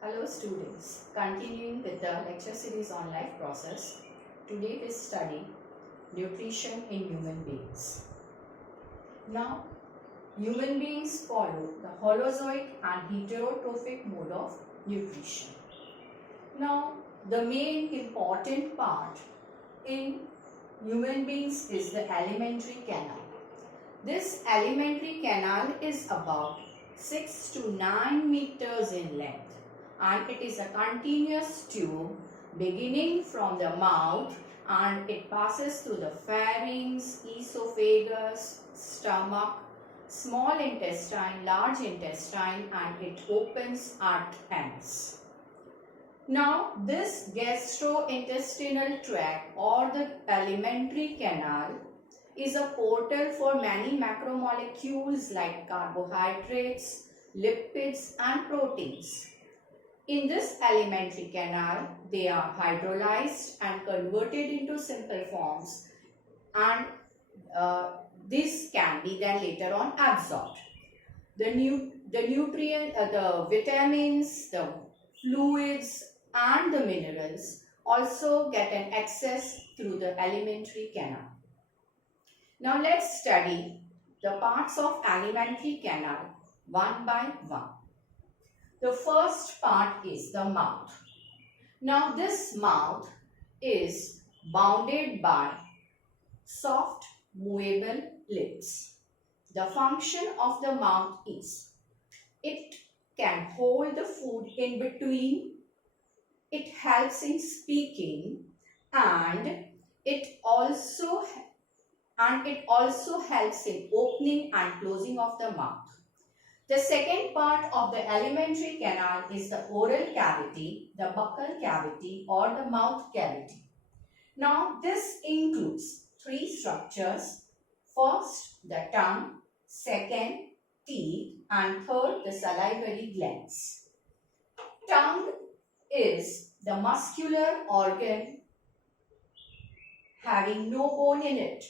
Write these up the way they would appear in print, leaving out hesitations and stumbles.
Hello students, continuing with the lecture series on life process. Today we study nutrition in human beings. Now, human beings follow the Holozoic and heterotrophic mode of nutrition. Now, the main important part in human beings is the alimentary canal. This alimentary canal is about 6 to 9 meters in length, and it is a continuous tube beginning from the mouth, and it passes through the pharynx, esophagus, stomach, small intestine, large intestine, and it opens at ends. Now, this gastrointestinal tract or the alimentary canal is a portal for many macromolecules like carbohydrates, lipids, and proteins. In this alimentary canal, they are hydrolyzed and converted into simple forms, and this can be then later on absorbed. The vitamins, the fluids, and the minerals also get an access through the alimentary canal. Now let's study the parts of alimentary canal one by one. The first part is the mouth. Now this mouth is bounded by soft movable lips. The function of the mouth is it can hold the food in between, it helps in speaking, and it also helps in opening and closing of the mouth. The second part of the alimentary canal is the oral cavity, the buccal cavity, or the mouth cavity. Now, this includes three structures. First, the tongue. Second, teeth. And third, the salivary glands. Tongue is the muscular organ having no bone in it,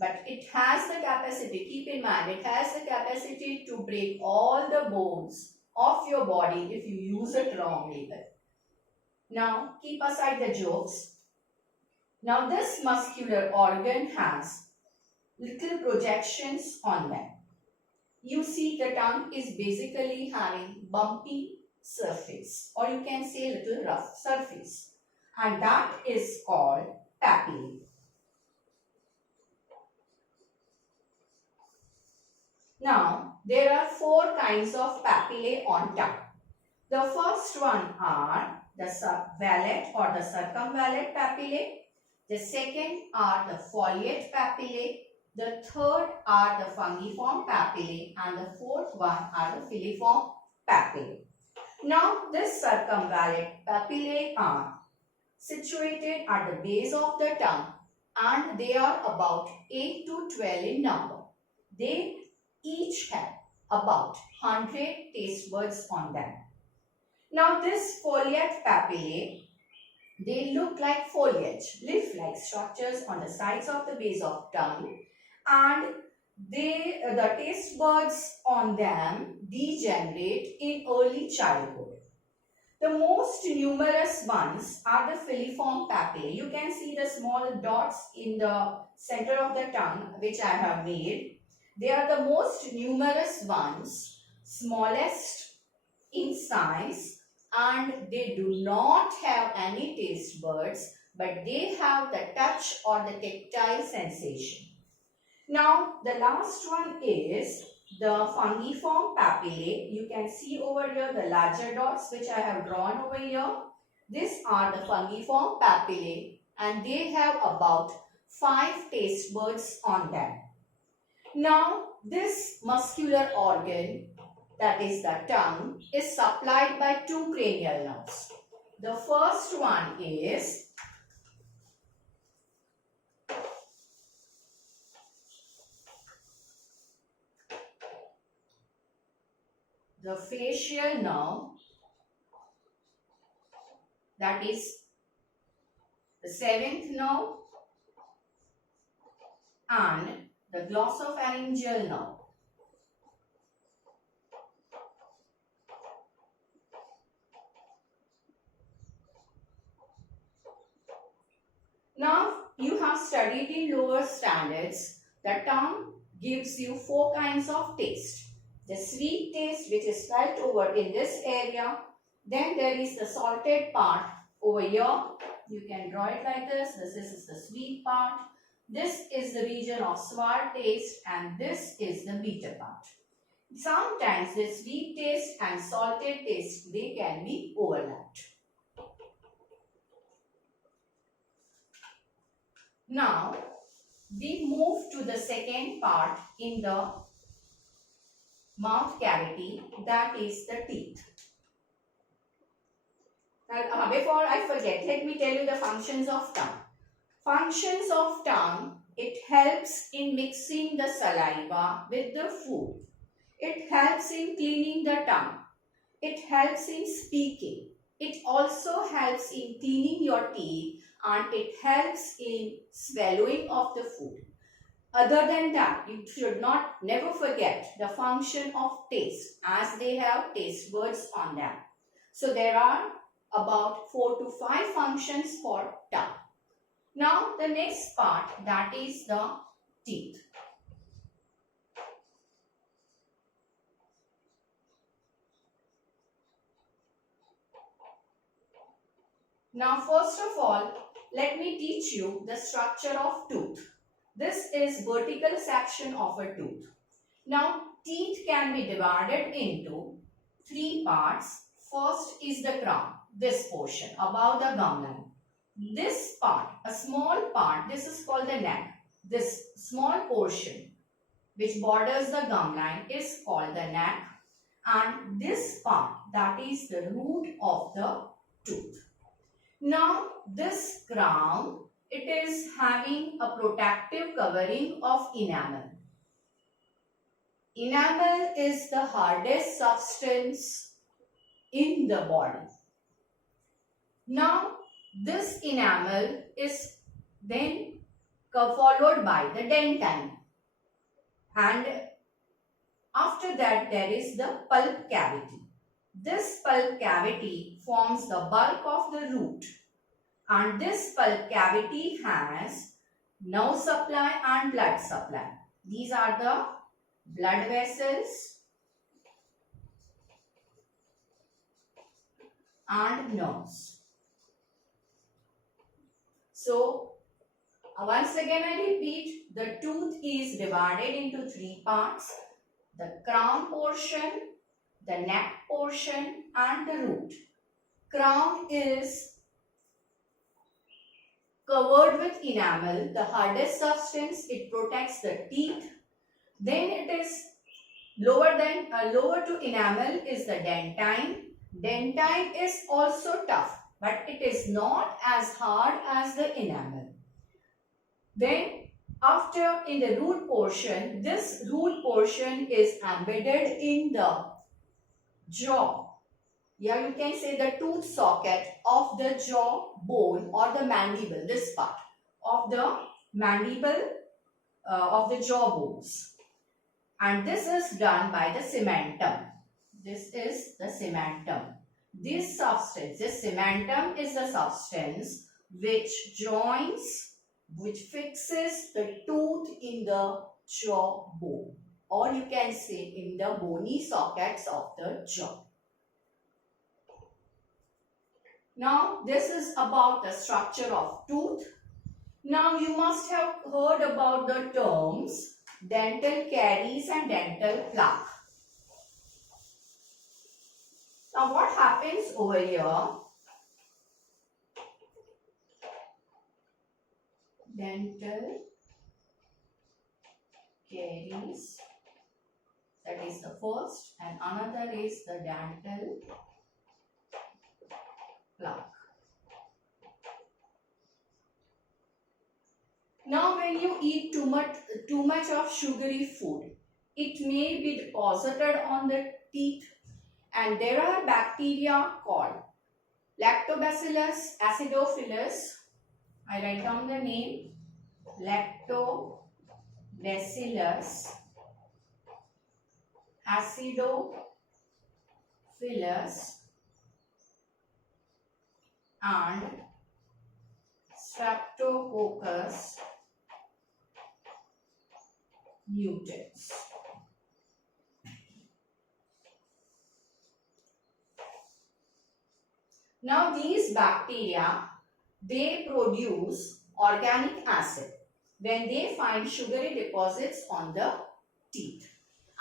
but it has the capacity, keep in mind, it has the capacity to break all the bones of your body if you use it wrongly. Now, keep aside the jokes. Now, this muscular organ has little projections on them. You see the tongue is basically having bumpy surface, or you can say little rough surface, and that is called papillae. Now, there are four kinds of papillae on tongue. The first one are the subvalent or the circumvallate papillae. The second are the foliate papillae. The third are the fungiform papillae, and the fourth one are the filiform papillae. Now, this circumvallate papillae are situated at the base of the tongue, and they are about 8 to 12 in number. They each have about 100 taste buds on them. Now, this foliate papillae, they look like foliage, leaf-like structures on the sides of the base of tongue, and the taste buds on them degenerate in early childhood. The most numerous ones are the filiform papillae. You can see the small dots in the center of the tongue which I have made. They are the most numerous ones, smallest in size, and they do not have any taste buds, but they have the touch or the tactile sensation. Now, the last one is the fungiform papillae. You can see over here the larger dots which I have drawn over here. These are the fungiform papillae, and they have about 5 taste buds on them. Now, this muscular organ, that is the tongue, is supplied by two cranial nerves. The first one is the facial nerve, that is the 7th nerve, and the glossopharyngeal nerve. studied in lower standards, the tongue gives you 4 kinds of taste. The sweet taste, which is felt over in this area. Then there is the salted part over here. You can draw it like this. This is the sweet part. This is the region of sour taste, and this is the bitter part. Sometimes the sweet taste and salted taste, they can be overlapped. Now, we move to the second part in the mouth cavity, that is the teeth. Now, before I forget, let me tell you the functions of tongue. Functions of tongue, it helps in mixing the saliva with the food. It helps in cleaning the tongue. It helps in speaking. It also helps in cleaning your teeth, and it helps in swallowing of the food. Other than that, you should never forget the function of taste, as they have taste words on them. So there are about 4 to 5 functions for tongue. Now the next part, that is the teeth. Now first of all, let me teach you the structure of tooth. This is vertical section of a tooth. Now teeth can be divided into 3 parts. First is the crown, this portion above the gum line. This part, a small part, this is called the neck. This small portion which borders the gum line is called the neck, and this part, that is the root of the tooth. Now this crown, it is having a protective covering of enamel. Enamel is the hardest substance in the body. Now this enamel is then followed by the dentine, and after that there is the pulp cavity. This pulp cavity forms the bulk of the root, and this pulp cavity has nerve supply and blood supply. These are the blood vessels and nerves. So, once again I repeat, the tooth is divided into 3 parts: the crown portion, the neck portion, and the root. Crown is covered with enamel, the hardest substance. It protects the teeth. Then it is lower to enamel is the dentine. Dentine is also tough, but it is not as hard as the enamel. Then after, in the root portion, this root portion is embedded in the jaw. Here you can say the tooth socket of the jaw bone or the mandible, this part of the mandible of the jaw bones. And this is done by the cementum. This is the cementum. This substance, this cementum is the substance which joins, which fixes the tooth in the jaw bone, or you can say in the bony sockets of the jaw. Now this is about the structure of tooth. Now you must have heard about the terms dental caries and dental plaque. Now what happens over here? Dental caries, that is the first, and another is the dental plaque. Now when you eat too much of sugary food, it may be deposited on the teeth, and there are bacteria called Lactobacillus acidophilus. I write down the name, Lactobacillus acidophilus and Streptococcus newtons. Now these bacteria, they produce organic acid when they find sugary deposits on the teeth,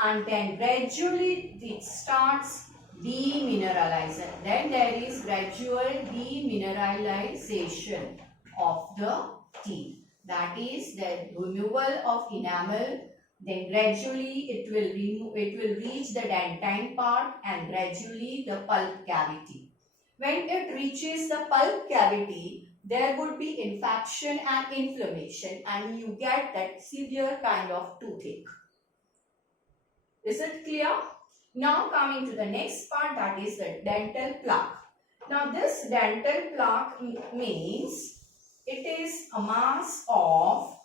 and then gradually it starts demineralizing. Then there is gradual demineralization of the teeth. That is the removal of enamel. Then gradually it will reach the dentine part and gradually the pulp cavity. When it reaches the pulp cavity, there would be infection and inflammation, and you get that severe kind of toothache. Is it clear? Now coming to the next part, that is the dental plaque. Now this dental plaque means it is a mass of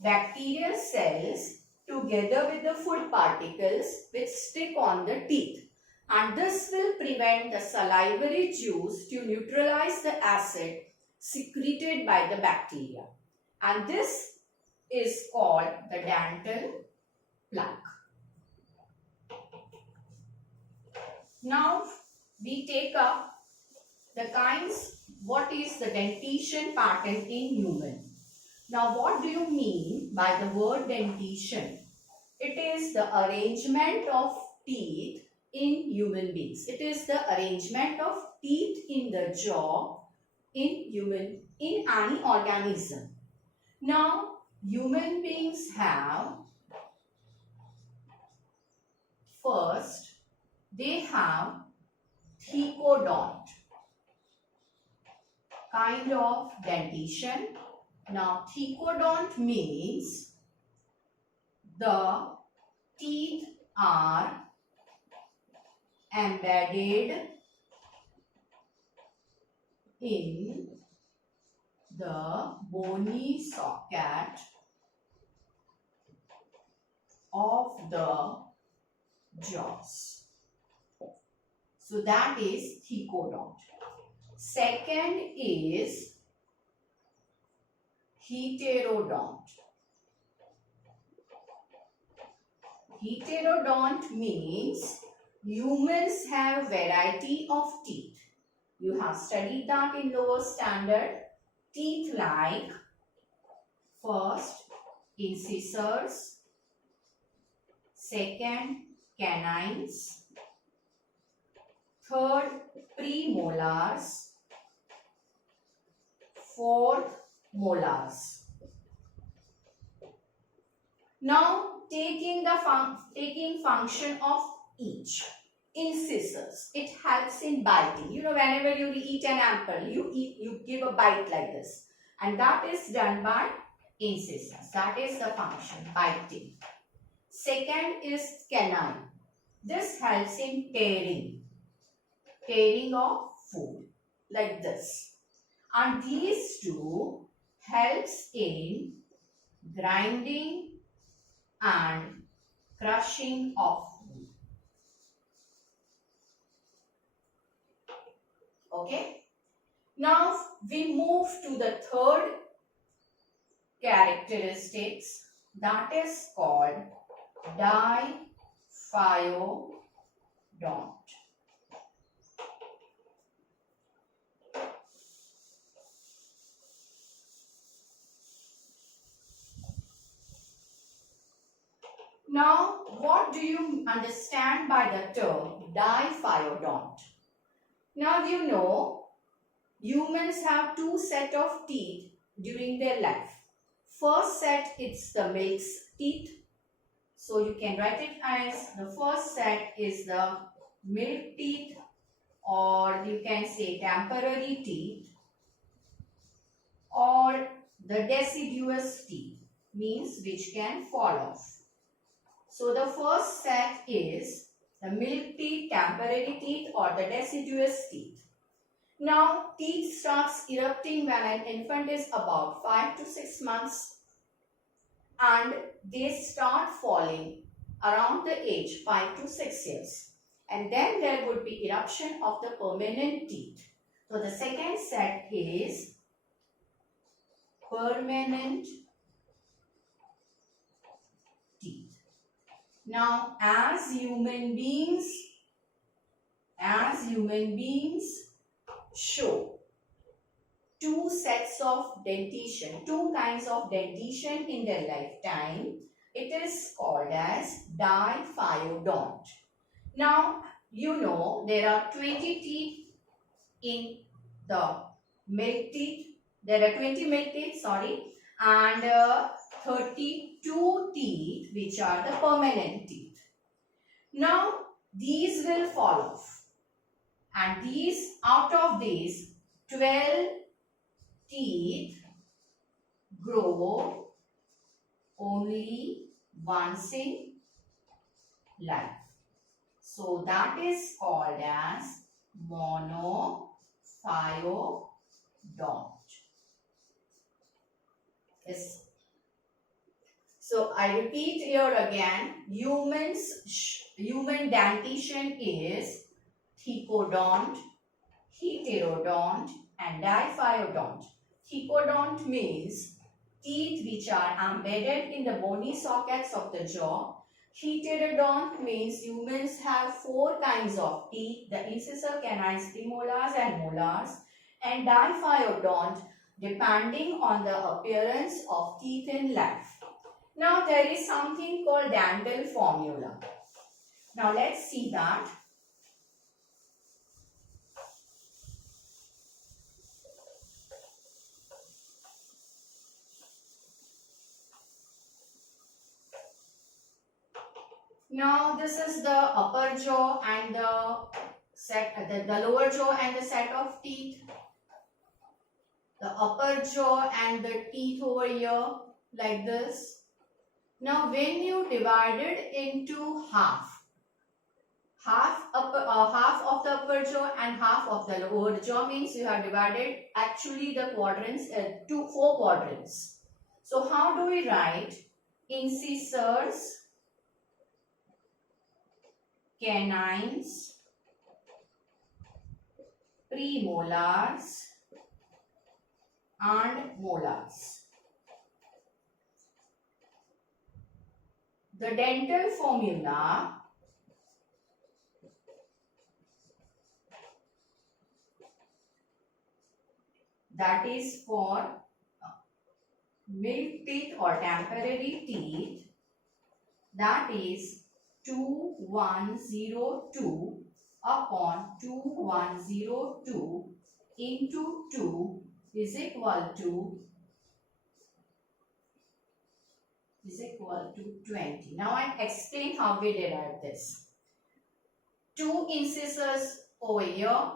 bacterial cells together with the food particles which stick on the teeth. And this will prevent the salivary juice to neutralize the acid secreted by the bacteria. And this is called the dental plaque. Now we take up the kinds, what is the dentition pattern in human. Now what do you mean by the word dentition? It is the arrangement of teeth in human beings. It is the arrangement of teeth in the jaw in any organism. Now human beings have, first they have thecodont kind of dentition. Now thecodont means the teeth are embedded in the bony socket of the jaws. So that is thecodont. Second is heterodont. Heterodont means humans have variety of teeth. You have studied that in lower standard. Teeth like, first incisors, second canines, third premolars, fourth molars. Now taking function of each. Incisors, it helps in biting. You know, whenever you eat an apple, you give a bite like this, and that is done by incisors. That is the function, biting. Second is canine. This helps in tearing of food like this, and these two helps in grinding and crushing of food. Okay. Now we move to the third characteristics, that is called diphyodont. Now, what do you understand by the term diphyodont? Now, you know, humans have two sets of teeth during their life. First set, it's the milk's teeth. So, you can write it as the first set is the milk teeth, or you can say temporary teeth, or the deciduous teeth, means which can fall off. So, the first set is the milk teeth, temporary teeth, or the deciduous teeth. Now, teeth starts erupting when an infant is about 5 to 6 months, and they start falling around the age 5 to 6 years. And then there would be eruption of the permanent teeth. So, the second set is permanent teeth. Now, as human beings show two sets of dentition, two kinds of dentition in their lifetime, it is called as diphyodont. Now, you know there are 20 teeth in the milk teeth. There are 20 milk teeth, and 32 teeth which are the permanent teeth. Now, these will fall off, and these, out of these 12 teeth grow only once in life. So that is called as monophyodont. Yes. So I repeat here again, human dentition is thecodont, heterodont and diphyodont. Thecodont means teeth which are embedded in the bony sockets of the jaw. Heterodont means humans have four kinds of teeth, the incisor, canines, premolars and molars. And diphyodont, depending on the appearance of teeth in life. Now there is something called dental formula. Now let's see that. Now this is the upper jaw and the lower jaw and the set of teeth. The upper jaw and the teeth over here like this. Now when you divide it into half of the upper jaw and half of the lower jaw, means you have divided actually the quadrants to 4 quadrants. So how do we write? Incisors, canines, premolars and molars. The dental formula that is for milk teeth or temporary teeth, that is 2102 upon 2102 into 2 is equal to 20. Now I explain how we derive this. 2 incisors over here.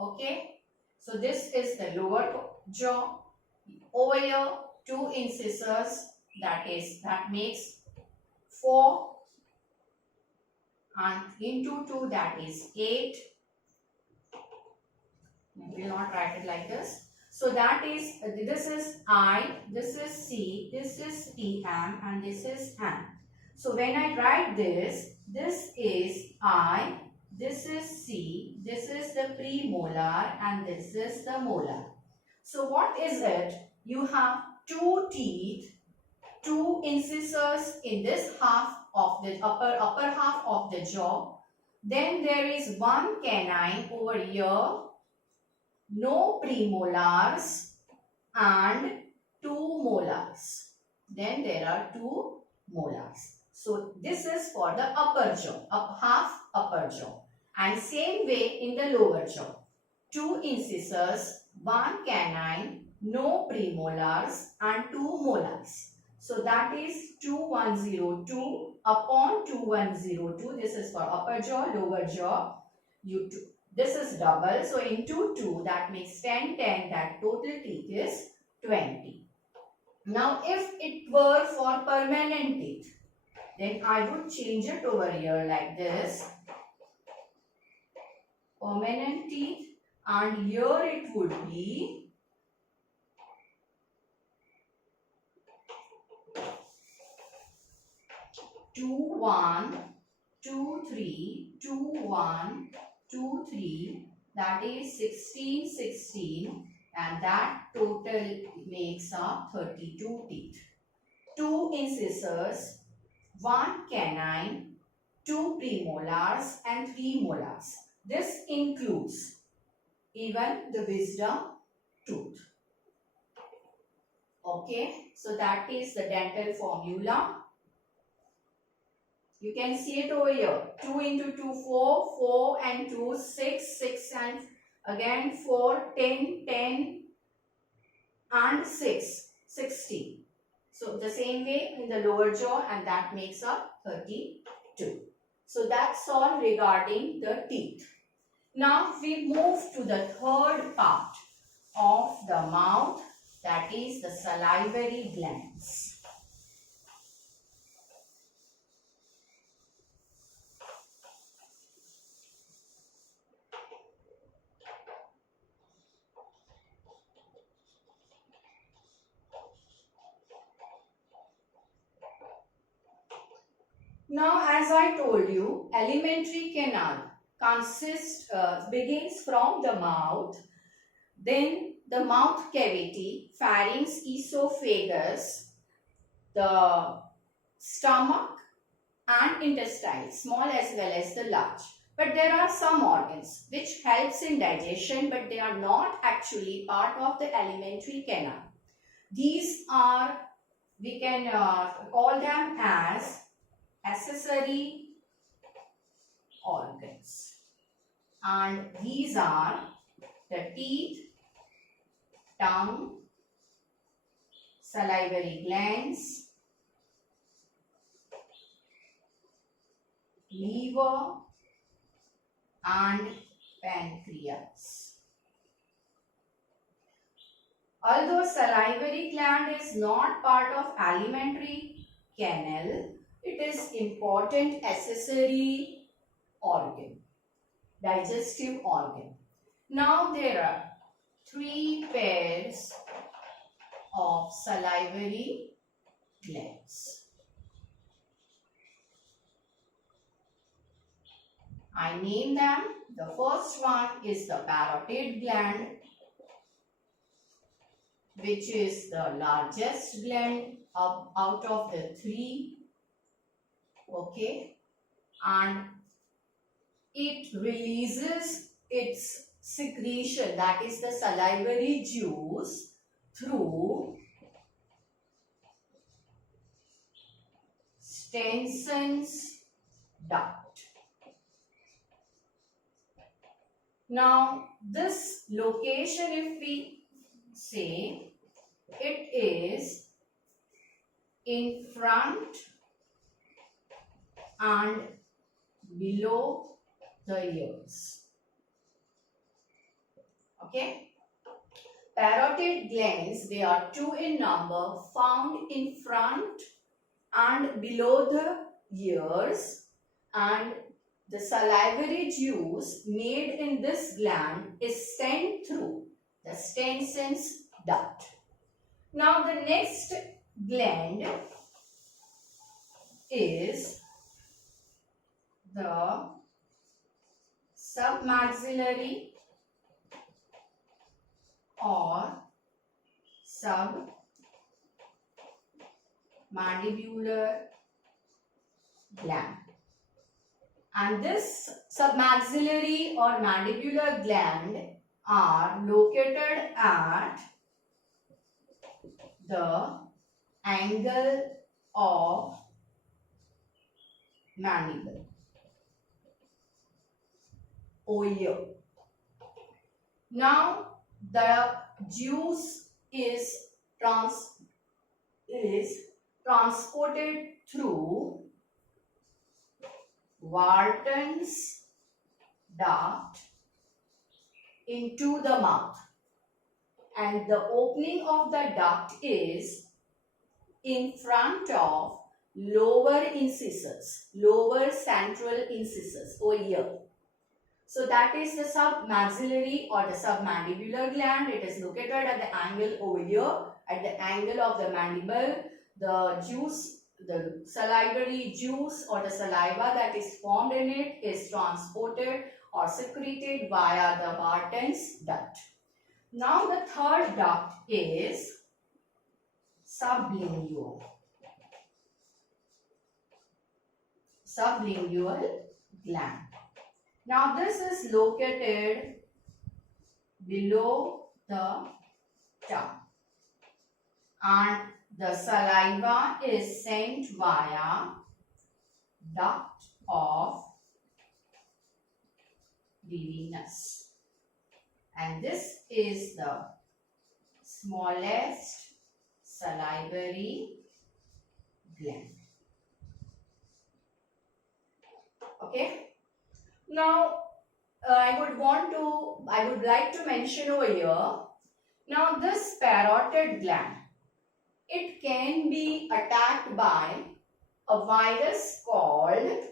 Okay. So this is the lower jaw. Over here 2 incisors, that makes 4, and into 2 that is 8. We will not write it like this. So that is, this is I, this is C, this is PM and this is M. So when I write this is I, this is C, this is the premolar and this is the molar. So what is it? You have 2 teeth, 2 incisors in this half of the upper half of the jaw. Then there is 1 canine over here, no premolars and 2 molars. Then there are 2 molars. So this is for the upper jaw, half upper jaw. And same way in the lower jaw. 2 incisors, 1 canine, no premolars and 2 molars. So that is 2102 upon 2102. This is for upper jaw, lower jaw. This is double. So into 2, that makes 10, 10. That total teeth is 20. Now if it were for permanent teeth, then I would change it over here like this. Permanent teeth, and here it would be 2, 1, 2, 3, 2, 1, 2, 3, that is 16, 16, and that total makes up 32 teeth. 2 incisors, 1 canine, 2 premolars and 3 molars. This includes even the wisdom tooth. Okay, so that is the dental formula. You can see it over here. 2 into 2, 4, 4 and 2, 6, 6 and again 4, 10, 10 and 6, 60. So the same way in the lower jaw, and that makes up 32. So that's all regarding the teeth. Now we move to the third part of the mouth, that is the salivary glands. Now, as I told you, alimentary canal begins from the mouth, then the mouth cavity, pharynx, esophagus, the stomach and intestine, small as well as the large. But there are some organs which helps in digestion, but they are not actually part of the alimentary canal. These are, we can call them as accessory organs, and these are the teeth, tongue, salivary glands, liver and pancreas. Although salivary gland is not part of alimentary canal, it is important accessory organ, digestive organ. Now there are 3 pairs of salivary glands. I name them. The first one is the parotid gland, which is the largest gland out of the 3. Okay, and it releases its secretion, that is the salivary juice, through Stenson's duct. Now this location, if we say, it is in front and below the ears. Okay. Parotid glands, they are 2 in number, found in front and below the ears, and the salivary juice made in this gland is sent through the Stenson's duct. Now the next gland is the submaxillary or submandibular gland, and this submaxillary or mandibular gland are located at the angle of mandible over here. Now the juice is transported through Wharton's duct into the mouth, and the opening of the duct is in front of lower incisors, lower central incisors over here. So that is the submaxillary or the submandibular gland. It is located at the angle over here, at the angle of the mandible. The juice, the salivary juice or the saliva that is formed in it is transported or secreted via the Wharton's duct. Now the third duct is sublingual. sublingual gland. Now this is located below the tongue, and the saliva is sent via duct of venous, and this is the smallest salivary gland. Okay. Now I would like to mention over here. Now this parotid gland, it can be attacked by a virus called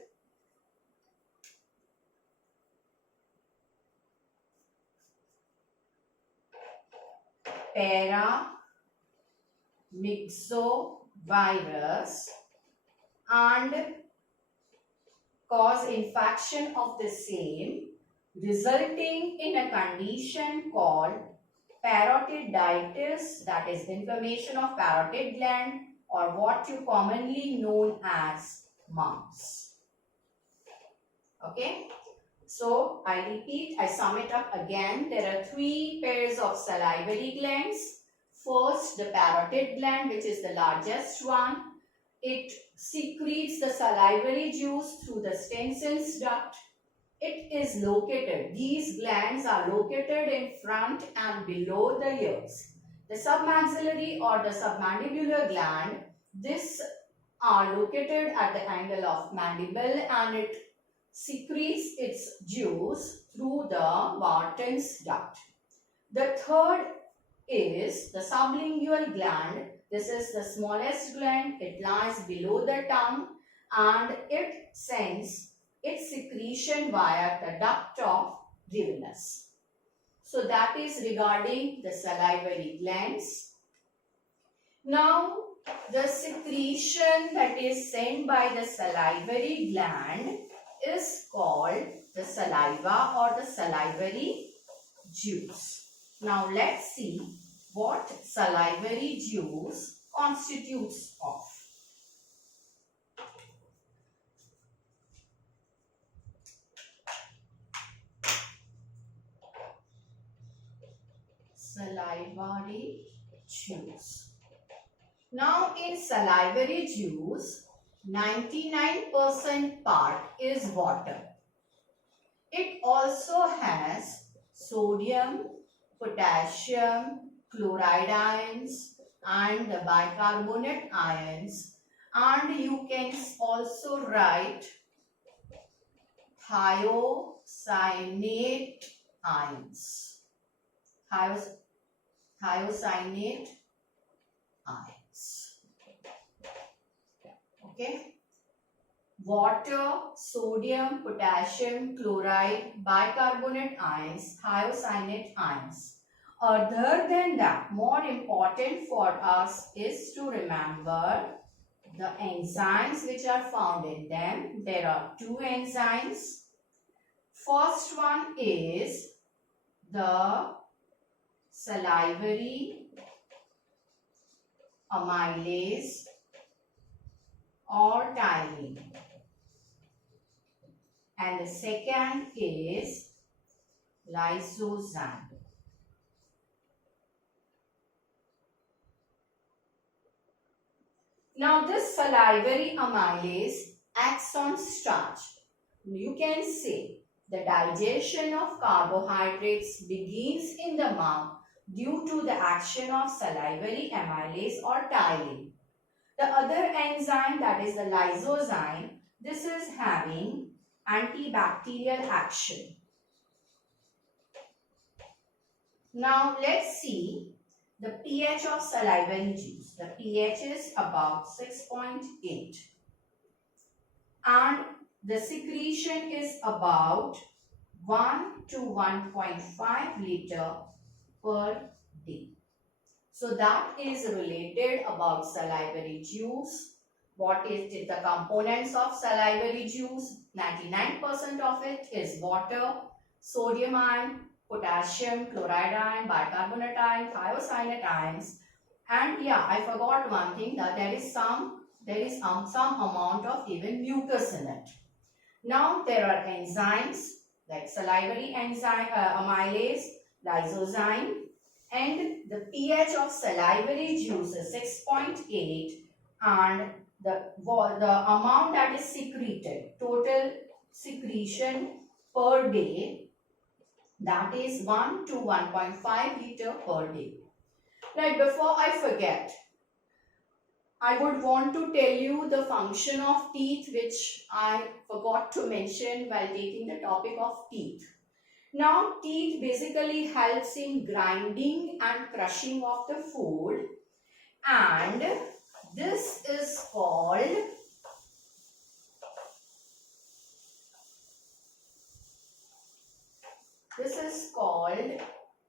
paramyxovirus and cause infection of the same, resulting in a condition called parotiditis, that is inflammation of parotid gland, or what you commonly known as mumps. Okay. So I repeat, I sum it up again. There are three pairs of salivary glands. First, the parotid gland, which is the largest one. It secretes the salivary juice through the Stenson's duct. It is located, these glands are located in front and below the ears. The submaxillary or the submandibular gland, this are located at the angle of mandible, and it secretes its juice through the Barton's duct. The third is the sublingual gland. This is the smallest gland. It lies below the tongue and it sends its secretion via the duct of venous. So that is regarding the salivary glands. Now the secretion that is sent by the salivary gland is called the saliva or the salivary juice. Now let's see what salivary juice constitutes of. Salivary juice. Now in salivary juice, 99% part is water. It also has sodium, potassium, chloride ions and the bicarbonate ions, and you can also write thiocyanate ions. Thiocyanate ions. Okay. Water, sodium, potassium, chloride, bicarbonate ions, thiocyanate ions. Other than that, more important for us is to remember the enzymes which are found in them. There are two enzymes. First one is the salivary amylase or tyrine, and the second is lysozyme. Now this salivary amylase acts on starch. You can say the digestion of carbohydrates begins in the mouth due to the action of salivary amylase or tyrine. The other enzyme, that is the lysozyme, this is having antibacterial action. Now let's see the pH of salivary juice. The pH is about 6.8 and the secretion is about 1 to 1.5 liter per day. So that is related about salivary juice. What is it? The components of salivary juice? 99% of it is water, sodium ion, potassium, chloride ion, bicarbonate ion, thiocyanate ions. And yeah, I forgot one thing, that there there is some amount of even mucus in it. Now there are enzymes like salivary enzyme, amylase, lysozyme, and the pH of salivary juice is 6.8, and the amount that is secreted, total secretion per day, that is 1 to 1.5 liter per day. Right, before I forget, I would want to tell you the function of teeth, which I forgot to mention while taking the topic of teeth. Now, teeth basically helps in grinding and crushing of the food, and this is called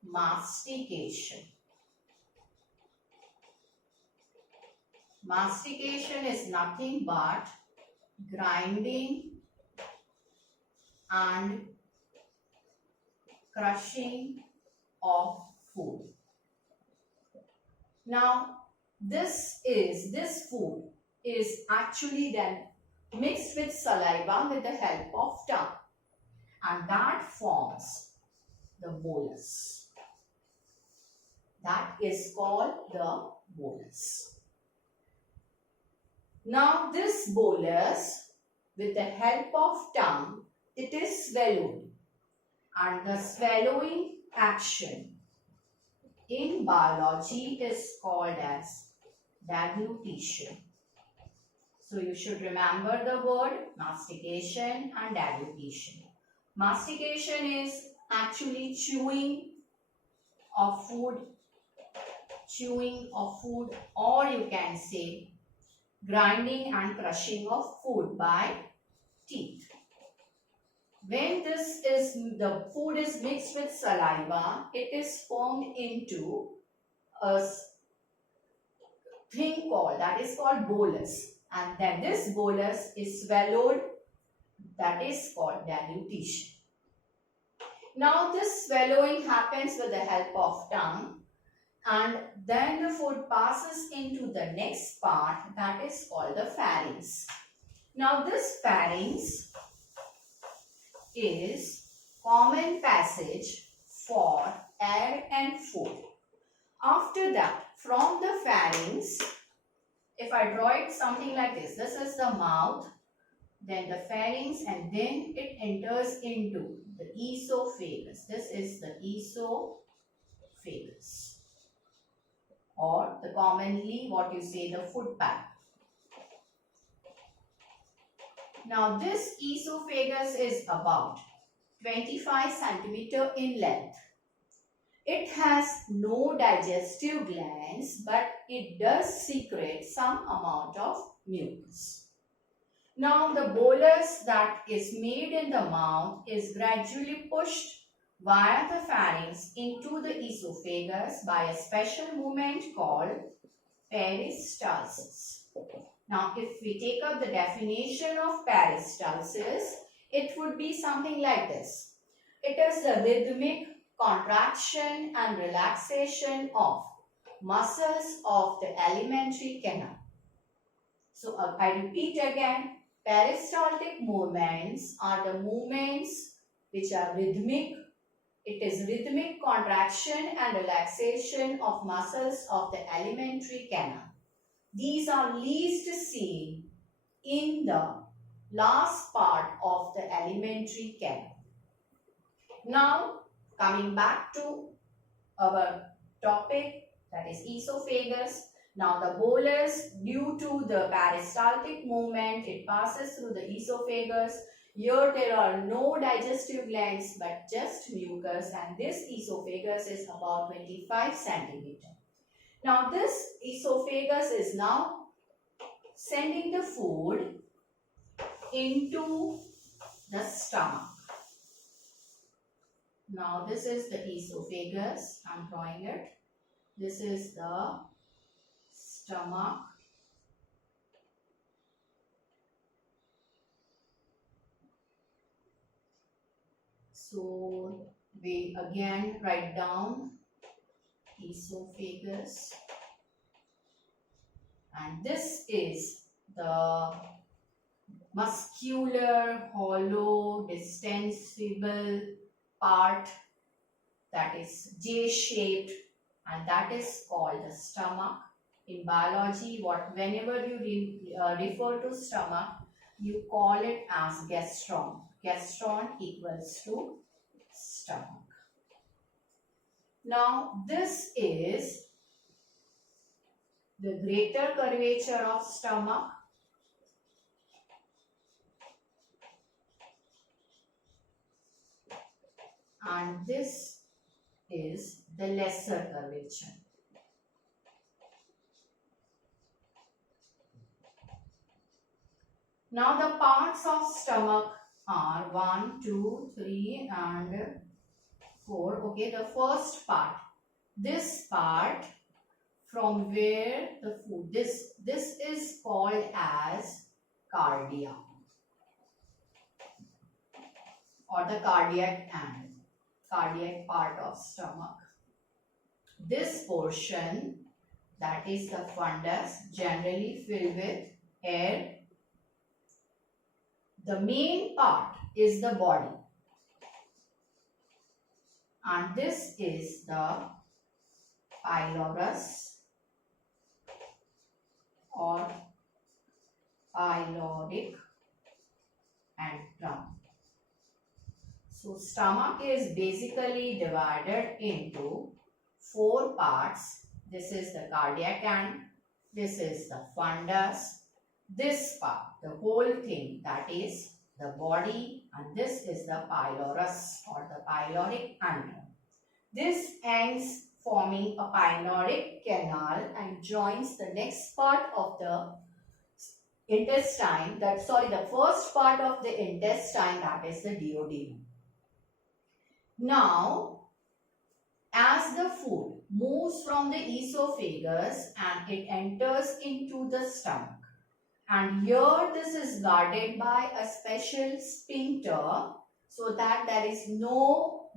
mastication. Mastication is nothing but grinding and crushing of food. Now, this food is actually then mixed with saliva with the help of tongue, and that forms the bolus. That is called the bolus. Now, this bolus, with the help of tongue, it is swallowed, and the swallowing action in biology is called as deglutition. So you should remember the word mastication and deglutition. Mastication is actually chewing of food, or you can say grinding and crushing of food by teeth. When the food is mixed with saliva, it is formed into a thing that is called bolus, and then this bolus is swallowed, that is called deglutition. Now this swallowing happens with the help of tongue, and then the food passes into the next part, that is called the pharynx. Now this pharynx is common passage for air and food. After that, from the pharynx, if I draw it something like this is the mouth, then the pharynx, and then it enters into the esophagus. This is the esophagus, or the commonly what you say the food pipe. Now this esophagus is about 25 centimeter in length. It has no digestive glands, but it does secrete some amount of mucus. Now the bolus that is made in the mouth is gradually pushed via the pharynx into the esophagus by a special movement called peristalsis. Now, if we take up the definition of peristalsis, it would be something like this. It is the rhythmic contraction and relaxation of muscles of the alimentary canal. So, I repeat again, peristaltic movements are the movements which are rhythmic. It is rhythmic contraction and relaxation of muscles of the alimentary canal. These are least seen in the last part of the alimentary canal. Now, coming back to our topic, that is esophagus. Now, the bolus, due to the peristaltic movement, it passes through the esophagus. Here, there are no digestive glands, but just mucus, and this esophagus is about 25 centimeter. Now, this esophagus is now sending the food into the stomach. Now, this is the esophagus. I am drawing it. This is the stomach. So, we again write down esophagus, and this is the the muscular, hollow, distensible part that is J-shaped, and that is called the stomach. In biology, whenever you refer to stomach, you call it as gastron. Gastron equals to stomach. Now, this is the greater curvature of stomach, and this is the lesser curvature. Now the parts of stomach are 1, 2, 3 and 4. Okay, the first part, this part from where the food, this is called as cardia or the cardiac end, cardiac part of stomach. This portion, that is the fundus, generally filled with air. The main part is the body, and this is the pylorus or pyloric antrum. So stomach is basically divided into 4 parts. This is the cardiac end, this is the fundus, this part, the whole thing, that is the body, and this is the pylorus or the pyloric antrum. This ends forming a pyloric canal and joins the next part of the intestine, the first part of the intestine, that is the duodenum. Now, as the food moves from the esophagus and it enters into the stomach, and here this is guarded by a special sphincter so that there is no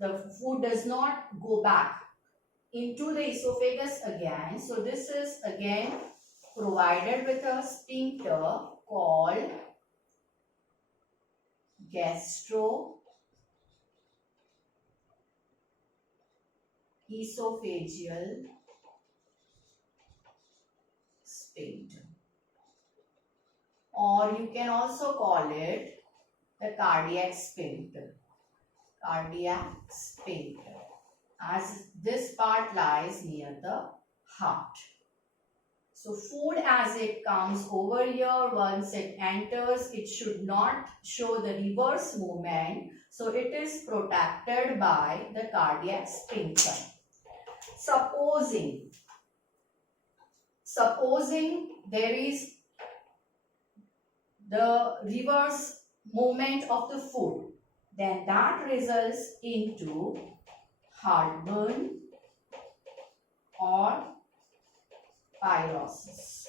the food does not go back into the esophagus again. So this is again provided with a sphincter called gastroesophageal sphincter, or you can also call it the cardiac sphincter. Cardiac sphincter, as this part lies near the heart. So food as it comes over here, once it enters, it should not show the reverse movement. So it is protected by the cardiac sphincter. Supposing there is the reverse movement of the food, then that results into heartburn or pyrosis.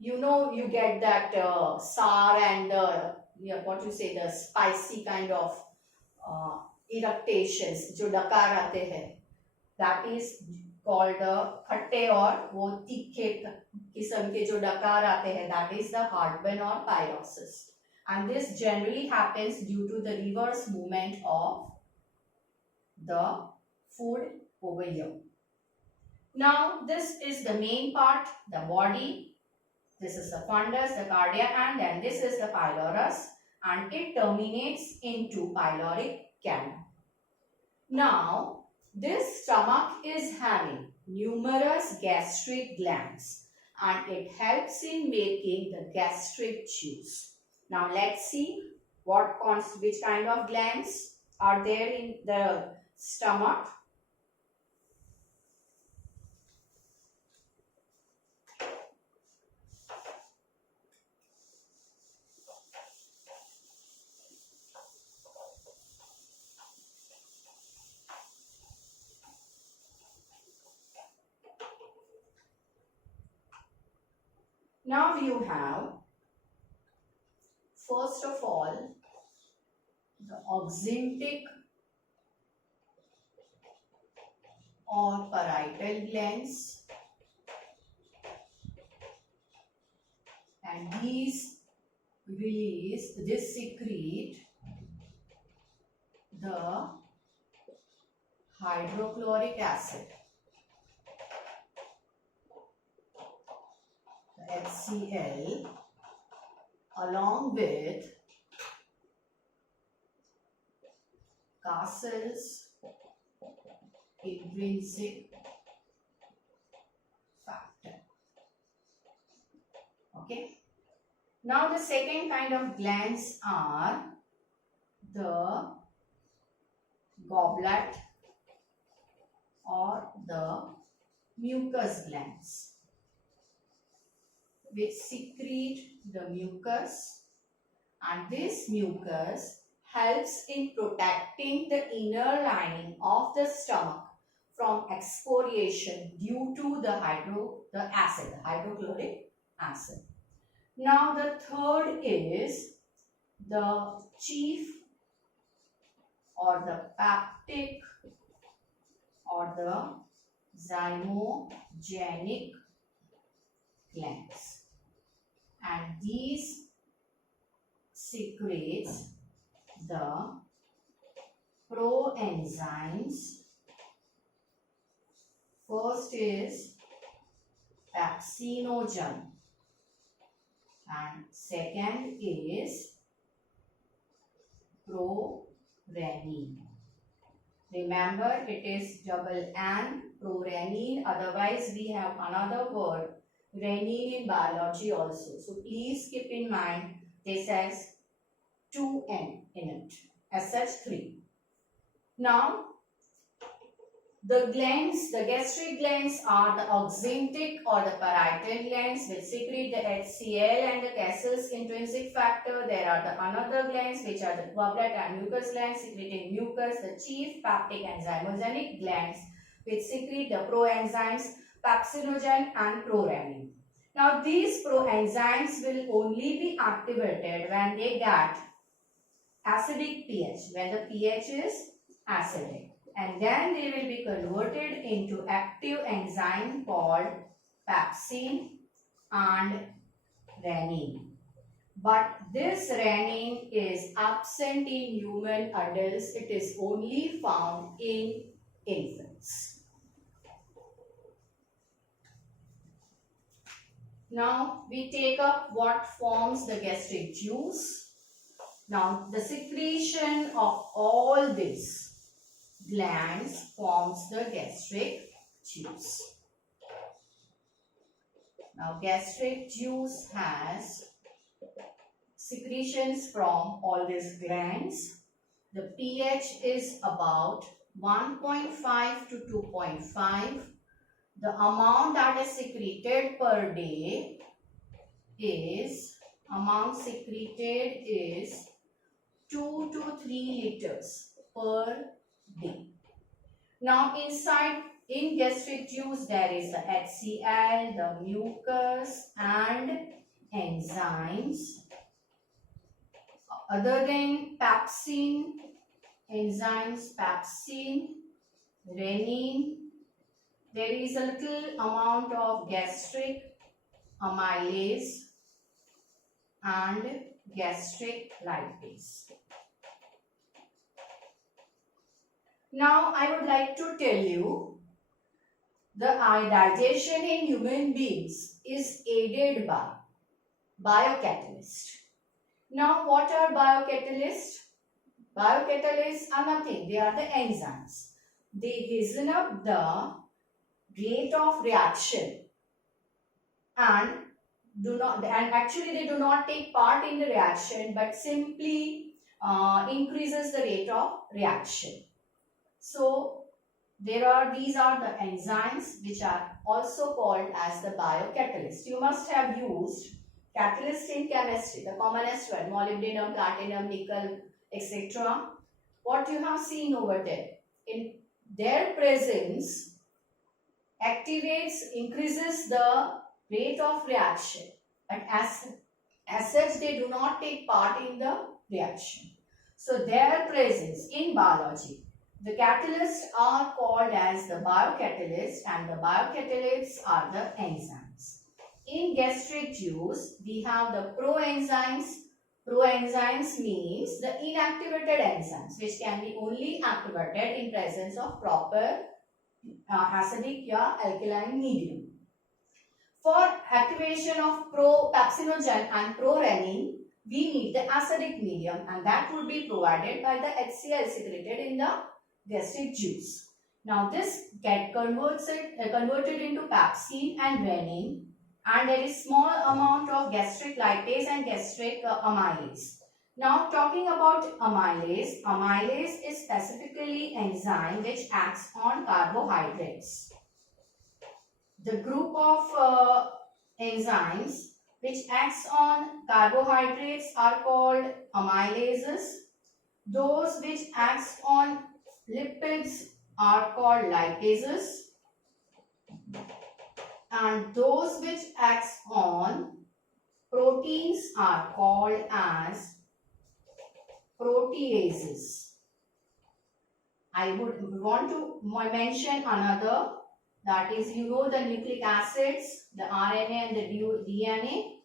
You know, you get that sour and the spicy kind of eructations जो डकार आते हैं, that is called खट्टे और वो तीखे किस्म के जो डकार आते हैं, that is the heartburn or pyrosis, and this generally happens due to the reverse movement of the food over here. Now this is the main part, the body. This is the fundus, the cardiac, and then this is the pylorus, and it terminates into pyloric canal. Now this stomach is having numerous gastric glands, and it helps in making the gastric juice. Now let's see which kind of glands are there in the stomach. Now you have, first of all, the oxyntic or parietal glands. and this secrete the hydrochloric acid, the HCl, along with Castle's intrinsic factor. Okay. Now the second kind of glands are the goblet or the mucus glands, which secrete the mucus, and this mucus helps in protecting the inner lining of the stomach from excoriation due to the hydrochloric acid. Now the third is the chief or the peptic or the zymogenic glands, and these secretes the proenzymes. First is pepsinogen and second is prorenin. Remember, it is double N, prorenin. Otherwise, we have another word, renin, in biology also. So, please keep in mind this has 2N in it, as such 3. Now, the glands, the gastric glands are the oxyntic or the parietal glands which secrete the HCl and the Castle's intrinsic factor. There are the another glands which are the goblet and mucus glands secreting mucus, the chief, peptic and zymogenic glands which secrete the proenzymes pepsinogen and prorenin. Now these proenzymes will only be activated when they get acidic pH, when the pH is acidic. And then they will be converted into active enzyme called pepsin and renin. But this renin is absent in human adults. It is only found in infants. Now we take up what forms the gastric juice. Now the secretion of all this glands forms the gastric juice. Now gastric juice has secretions from all these glands. The pH is about 1.5 to 2.5. The amount that is secreted per day is 2 to 3 liters per day. Now in gastric juice there is the HCl, the mucus and enzymes. Other than pepsin, enzymes, pepsin, renin, there is a little amount of gastric amylase and gastric lipase. Now I would like to tell you the digestion in human beings is aided by biocatalysts. Now what are biocatalysts? Biocatalysts are nothing, they are the enzymes. They hasten up the rate of reaction and actually they do not take part in the reaction but simply increases the rate of reaction. So these are the enzymes which are also called as the biocatalysts. You must have used catalyst in chemistry, the commonest one, molybdenum, platinum, nickel, etc. What you have seen over there, in their presence increases the rate of reaction, but as such they do not take part in the reaction. So their presence in biology, the catalysts are called as the biocatalysts and the biocatalysts are the enzymes. in gastric juice, we have the proenzymes. Proenzymes means the inactivated enzymes which can be only activated in presence of proper acidic or alkaline medium. For activation of propepsinogen and prorenin, we need the acidic medium, and that would be provided by the HCl secreted in the gastric juice. Now this get converted into pepsin and renin, and there is small amount of gastric lipase and gastric amylase. Now talking about amylase, amylase is specifically enzyme which acts on carbohydrates. The group of enzymes which acts on carbohydrates are called amylases. Those which acts on lipids are called lipases. And those which acts on proteins are called as proteases. I would want to mention another, that is, you know, the nucleic acids, the RNA and the DNA.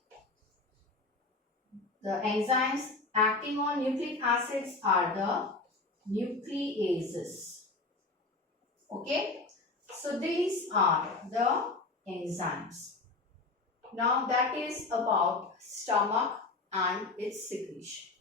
The enzymes acting on nucleic acids are the nucleases. Okay, so these are the enzymes. Now that is about stomach and its secretion.